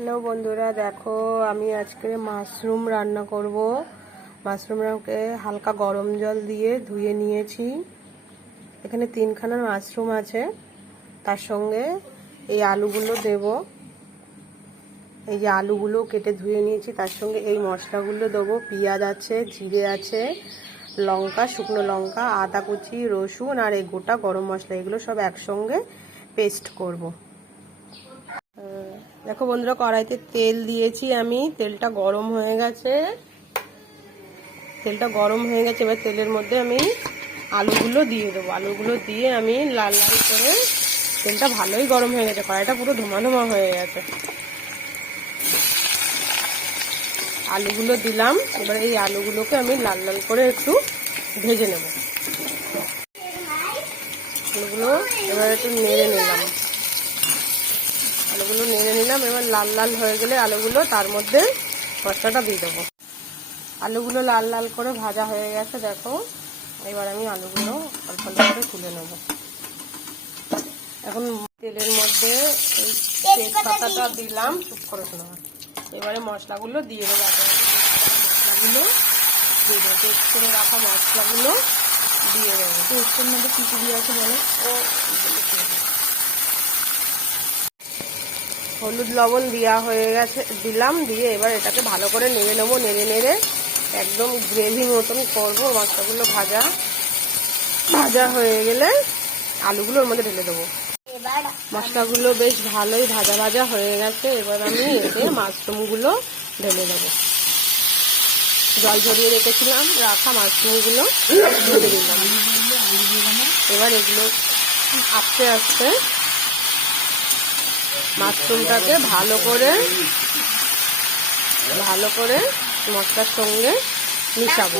Hello বন্ধুরা, দেখো আমি আজকে মাশরুম রান্না করব। মাশরুমটাকে হালকা গরম জল দিয়ে ধুয়ে নিয়েছি। এখানে তিনখানা মাশরুম আছে। তার সঙ্গে এই আলুগুলো দেব। এই যে আলুগুলো কেটে ধুয়ে নিয়েছি, তার সঙ্গে এই মশলাগুলো দেবো। পেঁয়াজ আছে, জিরে আছে, লঙ্কা, শুকনো লঙ্কা, আদা কুচি, রসুন আর এই গোটা গরম মশলা, এগুলো সব একসঙ্গে পেস্ট করব। দেখো বন্ধুরা, কড়াইতে তেল দিয়েছি আমি। তেলটা গরম হয়ে গেছে। তেলটা গরম হয়ে গেছে। এবার তেলের মধ্যে আমি আলুগুলো দিয়ে দেবো। আলুগুলো দিয়ে আমি লাল লাল করে তেলটা ভালোই গরম হয়ে গেছে। কড়াইটা পুরো ধোমা ধোমা হয়ে গেছে। আলুগুলো দিলাম। এবার এই আলুগুলোকে আমি লাল লাল করে একটু ভেজে নেব। আলুগুলো এবার একটু নেড়ে নিলাম। আলুগুলো নেড়ে নিলাম এবার লাল লাল হয়ে গেলে আলুগুলো তার মধ্যে মশলাটা দিয়ে দেবো। আলুগুলো লাল লাল করে ভাজা হয়ে গেছে দেখো। এবার আমি আলুগুলো অল্প অল্প করে তুলে নেব। এখন তেলের মধ্যে এই তেজপাতাটা দিলাম চুপ করে শোনা এবারে মশলাগুলো দিয়ে দেবো। মশলাগুলো দিয়ে দেবো। পেস্ট করে রাখা মশলাগুলো দিয়ে দেবো। পেস্টের মধ্যে কী কী দিয়ে আছে বলো? ও এগুলো দিয়ে দেবো। হলুদ লবণ দেওয়া হয়ে গেছে দিলাম দিয়ে এবার এটাকে ভালো করে নেড়ে নেব নেড়ে নেড়ে একদম গ্রেভি মতন করব মাছটাগুলো ভাজা ভাজা হয়ে গেলে আলুগুলোর মধ্যে ঢেলে দেবো। মশলাগুলো বেশ ভালোই ভাজা ভাজা হয়ে গেছে এবার আমি এতে মাশরুমগুলো ঢেলে দেবো। জল ঝরিয়ে রেখেছিলাম রাখা মাশরুমগুলো ঢেলে দিলাম। এবার এগুলো আস্তে আস্তে মাশরুমটাকে ভালো করে ভালো করে মশলার সঙ্গে মিশাবো।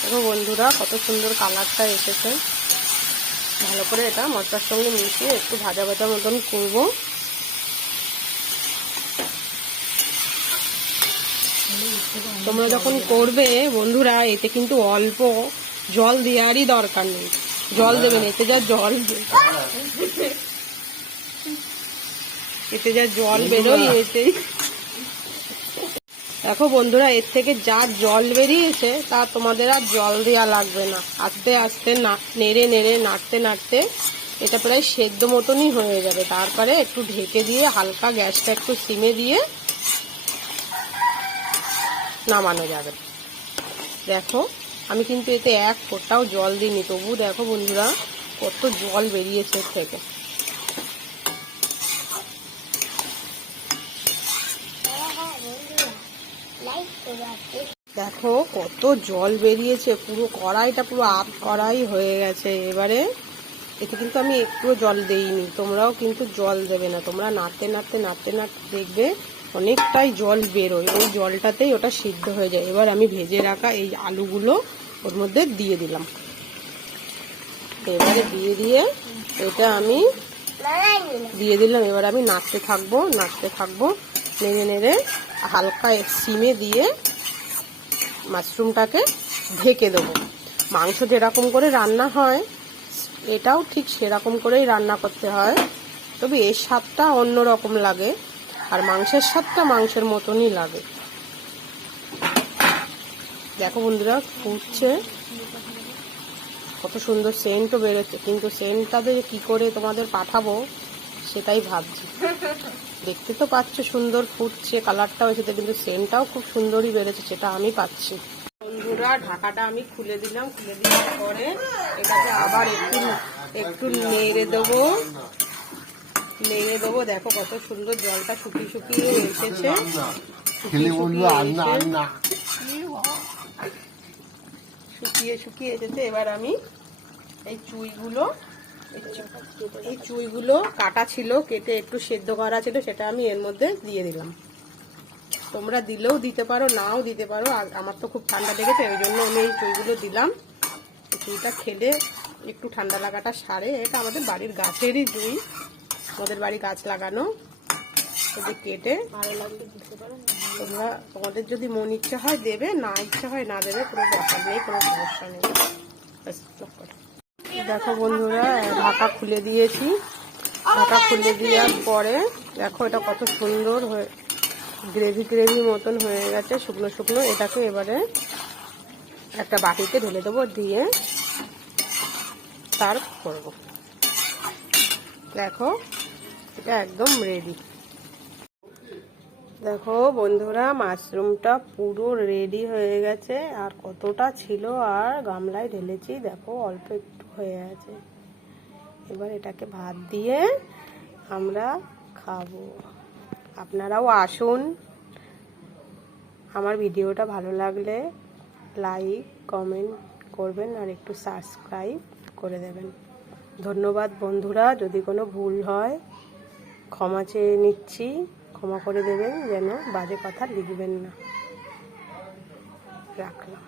দেখো বন্ধুরা, কত সুন্দর কালারটা এসেছে। ভালো করে এটা মশলার সঙ্গে মিশিয়ে একটু ভাজা ভাজা মতন করব। তোমরা যখন করবে বন্ধুরা এতে কিন্তু অল্প জল দেওয়ারই দরকার নেই। জল দেবেন এতে যা জল এতে যা জল বেরোয় এতেই। দেখো বন্ধুরা এর থেকে যা জল বেরিয়েছে তা তোমাদের আর জল দেওয়া লাগবে না। আস্তে আস্তে না নেড়ে নেড়ে নাড়তে নাড়তে এটা প্রায় সেদ্ধ মতনই হয়ে যাবে। তারপরে একটু ঢেকে দিয়ে হালকা গ্যাসটা একটু সিমে দিয়ে নামানো যাবে। দেখো, আমি কিন্তু এতে এক ফোঁটাও জল দিইনি। তবু দেখো বন্ধুরা, কত জল বেরিয়েছে থেকে। দেখো, কত জল বেরিয়েছে। পুরো কড়াইটা পুরো আপ কড়াই হয়ে গেছে। এবারে এতে কিন্তু আমি একটুও জল দেইনি। তোমরাও কিন্তু জল দেবে না। তোমরা নাড়তে নাড়তে নাড়তে নাড়তে দেখবে অনেকটাই জল বেরোয়, ওই জলটাতেই ওটা সিদ্ধ হয়ে যায়। এবার আমি ভেজে রাখা এই আলুগুলো ওর মধ্যে দিয়ে দিলাম। এবারে দিয়ে দিয়ে এটা আমি দিয়ে দিলাম। এবার আমি নাড়তে থাকব নাড়তে থাকব, নেড়ে নেড়ে হালকা সিমে দিয়ে মাশরুমটাকে ঢেকে দেবো। মাংস যেরকম করে রান্না হয়, এটাও ঠিক সেরকম করেই রান্না করতে হয়। তবে এর স্বাদটা অন্যরকম লাগে। আর মাংসের স্বাদটা মাংসের মতনই লাগে। দেখো বন্ধুরা, ফুটছে। কত সুন্দর সেন্টও বেরোচ্ছে। কিন্তু সেন্টটা যে কি করে তোমাদের পাঠাবো, সেটাই ভাবছি। দেখতে তো পাচ্ছ সুন্দর ফুটছে কালারটাও এসেছে, কিন্তু সেন্টটাও খুব সুন্দরই বেরোচ্ছে, সেটা আমি পাচ্ছি। বন্ধুরা, ঢাকাটা আমি খুলে দিলাম। খুলে দেওয়ার পরে এটাকে আবার একটু একটু নেড়ে দেবো। নেড়ে দেবো। দেখো কত সুন্দর জলটা শুকিয়ে শুকিয়ে এসেছে। শুকিয়ে শুকিয়ে এসে- শুকিয়ে শুকিয়ে এসেছে। এবার আমি এই চুইগুলো এই চুইগুলো কাটা ছিল কেটে একটু সেদ্ধ করা ছিল সেটা আমি এর মধ্যে দিয়ে দিলাম। তোমরা দিলেও দিতে পারো নাও দিতে পারো। আমার তো খুব ঠান্ডা লেগেছে ওই জন্য আমি এই চুইগুলো দিলাম। চুইটা খেলে একটু ঠান্ডা লাগাটা সারে। এটা আমাদের বাড়ির গাছেরই জুই আমাদের বাড়ি গাছ লাগানো। কেটে তোমরা তোমাদের যদি মন ইচ্ছা হয় দেবে, না ইচ্ছা হয় না দেবে, কোনো ব্যাপার নেই, কোনো সমস্যা নেই। দেখো বন্ধুরা, ঢাকা খুলে দিয়েছি। ঢাকা খুলে দেওয়ার পরে দেখো এটা কত সুন্দর হয়ে গ্রেভি গ্রেভি মতন হয়ে গেছে, শুকনো শুকনো। এটাকে এবারে একটা বাটিতে ঢেলে দেবো, দিয়ে সার্ভ করব। দেখো এটা একদম রেডি দেখো বন্ধুরা, মাশরুমটা পুরো রেডি হয়ে গেছে। আর কতটা ছিল আর গামলায় ঢেলেছি, দেখো অল্প একটু হয়ে আছে। এবার এটাকে ভাত দিয়ে আমরা খাব। আপনারাও আসুন। আমার ভিডিওটা ভালো লাগলে লাইক, কমেন্ট করবেন আর একটু সাবস্ক্রাইব করে দেবেন। ধন্যবাদ বন্ধুরা, যদি কোনো ভুল হয়। ক্ষমা চেয়ে নিচ্ছি ক্ষমা করে দেবেন যেন বাজে কথা লিখবেন না। রাখলাম।